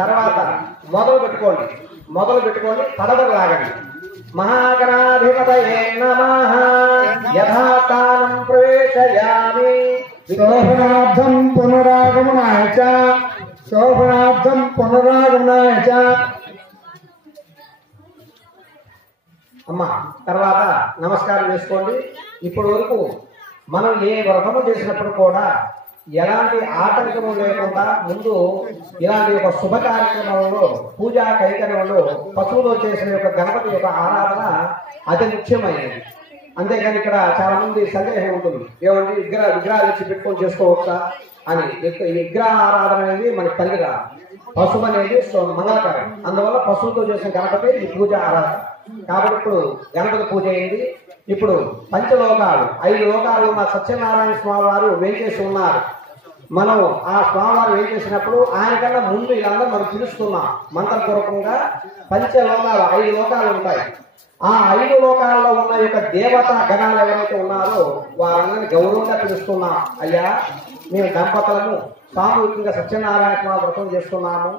తర్వాత మొదలు పెట్టుకోండి పడవలు లాగండి. మహాగణాధిపతయే నమః యథాస్థానం ప్రవేశయామి. శోభనార్థం పునరాగమనాయ చ అమ్మ తర్వాత నమస్కారం చేసుకోండి. ఇప్పటి వరకు మనం ఏ వ్రతము చేసినప్పుడు కూడా ఎలాంటి ఆటంకము లేకుండా ముందు ఇలాంటి ఒక శుభ కార్యక్రమంలో పూజా కైకర్యంలో పశువులో చేసిన యొక్క గణపతి యొక్క ఆరాధన అతి ముఖ్యమైనది. అంతేకాని ఇక్కడ చాలా మంది సందేహం ఉంటుంది, ఏమంటే విగ్రహాలు ఇచ్చి పెట్టుకొని చేసుకోవచ్చా అని. ఈ విగ్రహ ఆరాధన అనేది మనకి పనికిరా. పశువు అనేది మంగళకరం, అందువల్ల పశువుతో చేసిన గణపతి ఈ పూజ ఆరాధన. కాబట్టి ఇప్పుడు గణపతి పూజ అయింది. ఇప్పుడు పంచలోకాలు 5 లోకాలు ఉన్న సత్యనారాయణ స్వామి వారు వేంచేసి ఉన్నారు. మనం ఆ స్వామివారు వేంచేసినప్పుడు ఆయనకన్నా ముందు వీళ్ళందరూ మనం పిలుస్తున్నాం మంత్రపూర్వకంగా. పంచలోకాలు 5 లోకాలు ఉంటాయి. ఆ 5 లోకాల్లో ఉన్న యొక్క దేవతా గణాలు ఎవరైతే ఉన్నారో వారందరినీ గౌరవంగా పిలుస్తున్నాం. అయ్యా మేము దంపతులను సామూహికంగా సత్యనారాయణ స్వామి వ్రతం చేస్తున్నాము.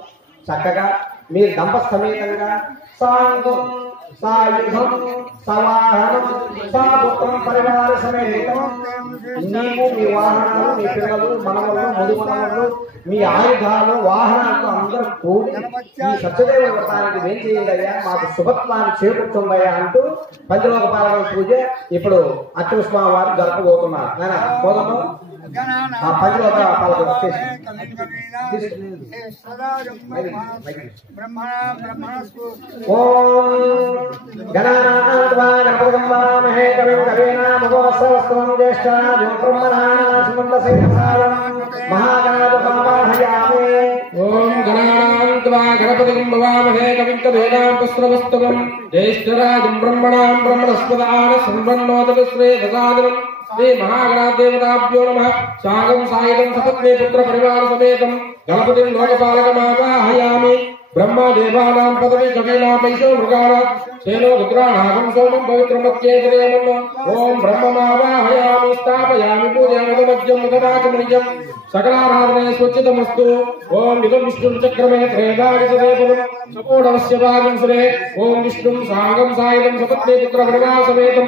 చక్కగా మీరు దంప సమేతంగా సాంగం సాయుధం సవాహనం సాపుత్రం పరివార సమేతం నీవు మీ వాహనాలు మీ పిల్లలు మనవలు మధుమనవులు మీ ఆయుధాలు వాహనాలతో అందరూ కూడి ఈ సత్యదేవ వ్రతానికి ఏం చేయండి అయ్యా, మాకు శుభత్వాన్ని చేకూర్చుందయ్యా అంటూ పంచలోక పాలన పూజ ఇప్పుడు అచ్యుత స్వామి వారు జరపబోతున్నారు. పోదాము పంచలోక పాలన వచ్చేసి ఓం గణానాన్వా గణపతిం వామహే కవిం కవీనాముపవస్సవస్వం జ్యేష్ఠరాజం బ్రహ్మణానాసుమండసేనసారం మహాగణాధిపతావాహయామి. ఓం గణానాన్వా గణపతిం వామహే కవిం కవీనాముపవస్సవస్వం జ్యేష్ఠరాజం బ్రహ్మణస్పదాన సంవన్నోదక శ్రేయసాదనం శ్రీ మహాగణాదేవతాభ్యో నమః. సాగం సాయుధం సపత్ని పుత్ర పరివార సమేతం గణపతిం లోకపాలకమావాహయామి. బ్రహ్మదేవానాం పదవి కవీనామైషో మృగాణాం సేనో రుద్రాణాగం సోమం పవిత్రమత్యేతరేమన్న. ఓం బ్రహ్మమావాహయామి స్థాపయామి పూజయామదమజ్యం ముదరాచమనిజం సకలారాధనే స్వచ్ఛతమస్తు. ఓం ఇదం విష్ణుం చక్రమే త్రేదాగసదేవనం సపోడవస్య భాగంసరే. ఓం విష్ణుం సాంగం సాయుధం సపత్ని పుత్ర పరివార సమేతం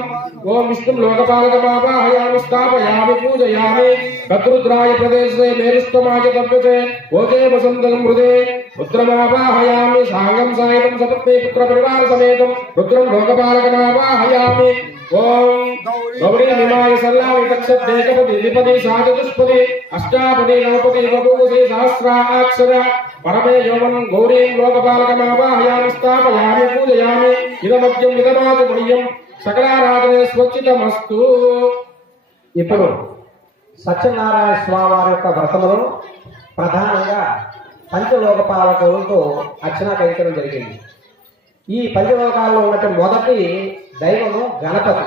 ఓం విష్ణుం లోకపాలకమావాహయామి స్థాపయామి పూజయామి. భద్రుద్రాయ ప్రదేశే మేరుష్టమాయ తవ్యతే ఓజే వసంతం హృదే రుద్రమావాహయామి. సాంగం సాయుధం సపత్ని పుత్ర పరివార సమేతం రుద్రం లోకపాలకమావాహయామి. ఓం గౌరీ నిమాయ సల్లామి తక్షదేకపతి ద్విపది సాచతుష్పది అష్టాపది నవపది బభూసి సహస్రాక్షర పరమే యోమం గౌరీం లోకపాలకమావాహయామి స్థాపయామి పూజయామి. ఇదమద్యం ఇదమాచమణీయం సకలారాధనే స్వచ్ఛితమస్తు. ఇప్పుడు సత్యనారాయణ స్వామి వారి యొక్క వ్రతములో ప్రధానంగా పంచలోక పాలకులతో అర్చనా కైంకర్యం జరిగింది. ఈ పంచలోకాల్లో ఉన్నట్టు మొదటి దైవము గణపతి.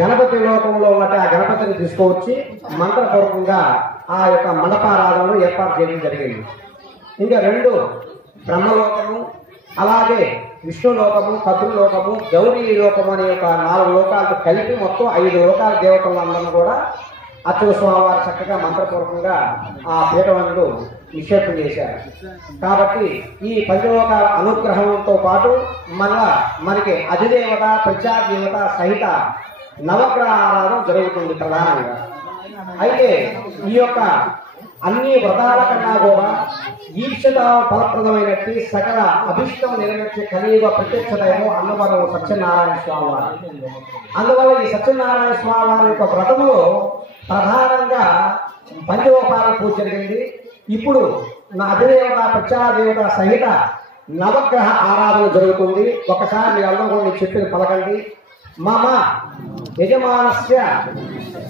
గణపతి లోకంలో ఉన్నట్టు ఆ గణపతిని తీసుకువచ్చి మంత్రపూర్వకంగా ఆ యొక్క మండపారాధనలు ఏర్పాటు చేయడం జరిగింది. ఇంకా 2 బ్రహ్మలోకము, అలాగే విష్ణులోకము, కపిలోకము, గౌరీ లోకము అనే ఒక 4 లోకాలతో కలిపి మొత్తం 5 లోకాల దేవతలందరూ కూడా అచ్యుత స్వామి వారు చక్కగా మంత్రపూర్వకంగా ఆ పీఠమందు నిక్షేపం చేశారు. కాబట్టి ఈ పంచలోకాల అనుగ్రహంతో పాటు మనకి అధిదేవత ప్రత్యాదేవత సహిత నవగ్రహ ఆరాధన జరుగుతుంది ప్రధానంగా. అయితే ఈ యొక్క అన్ని వ్రతాల కన్నా కూడా ఈక్షత ఫలప్రదమైనట్టు సకల అభిష్టం నెరవేర్చే కలియుగ ప్రత్యక్ష దైవం అన్నవరం సత్యనారాయణ స్వామి వారు. అందువల్ల ఈ సత్యనారాయణ స్వామి వారి యొక్క వ్రతములో ప్రధానంగా పంచలోకాల పూజ జరిగింది. ఇప్పుడు నా అధిదేవత ప్రత్యాదేవత సహిత నవగ్రహ ఆరాధన జరుగుతుంది. ఒకసారి మీరు అందరూ కూడా చెప్పిన పలకండి. మమ యజమానస్య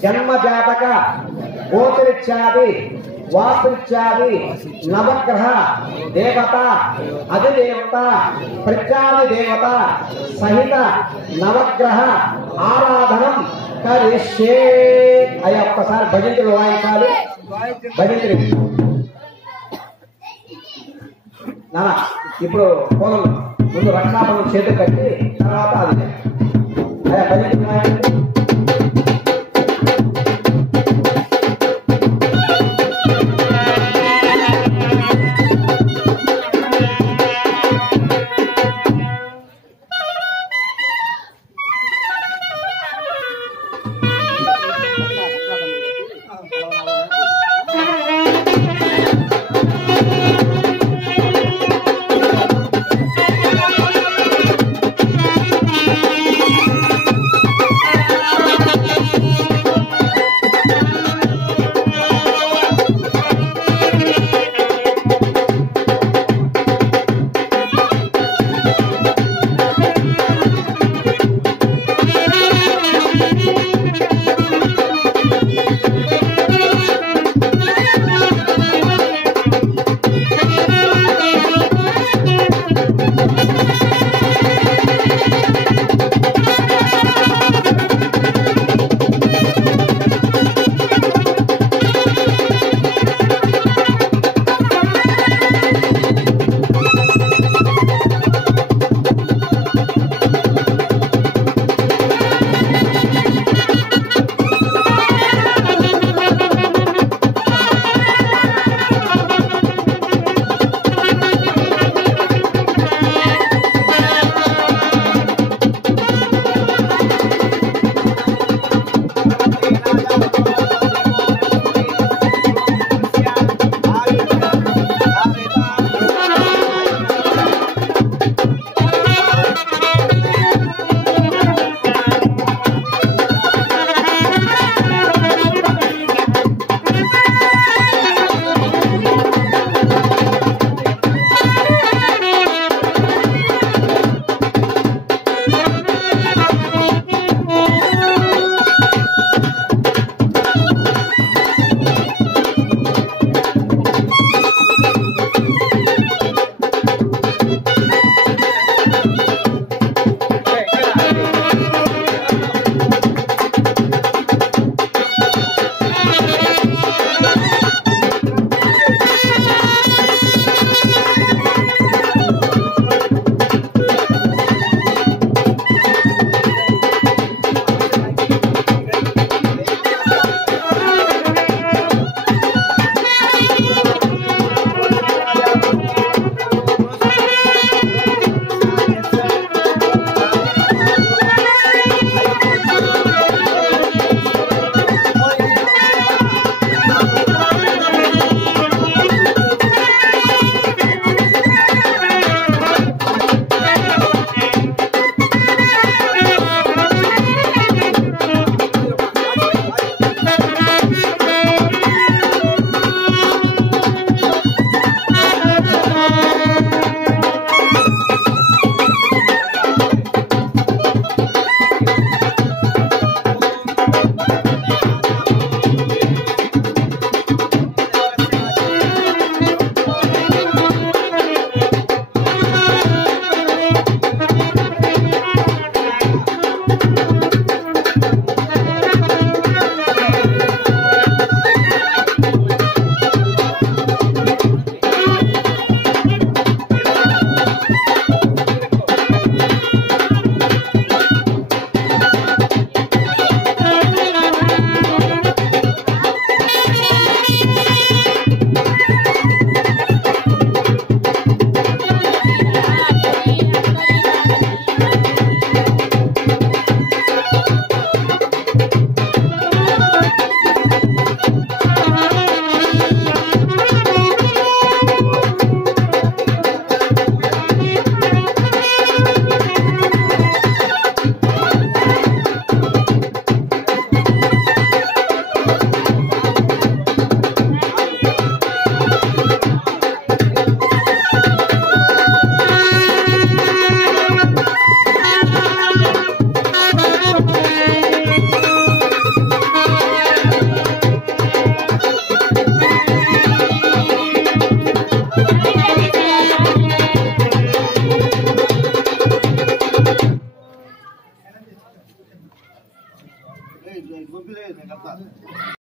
జన్మజాతక గోచరిత్యాది వాస్తుత్యాది నవగ్రహ దేవత అధిదేవత ప్రత్యాది దేవత సహిత నవగ్రహ ఆరాధనం కరిష్యే. అయ్యా ఒక్కసారి భజంతులు వాయించాలి. భజంతులు నానా ఇప్పుడు పోలం ముందు రక్షాబంధం చేతులు కట్టి తర్వాత అది అయ్యా భజంతులు వాయించాలి.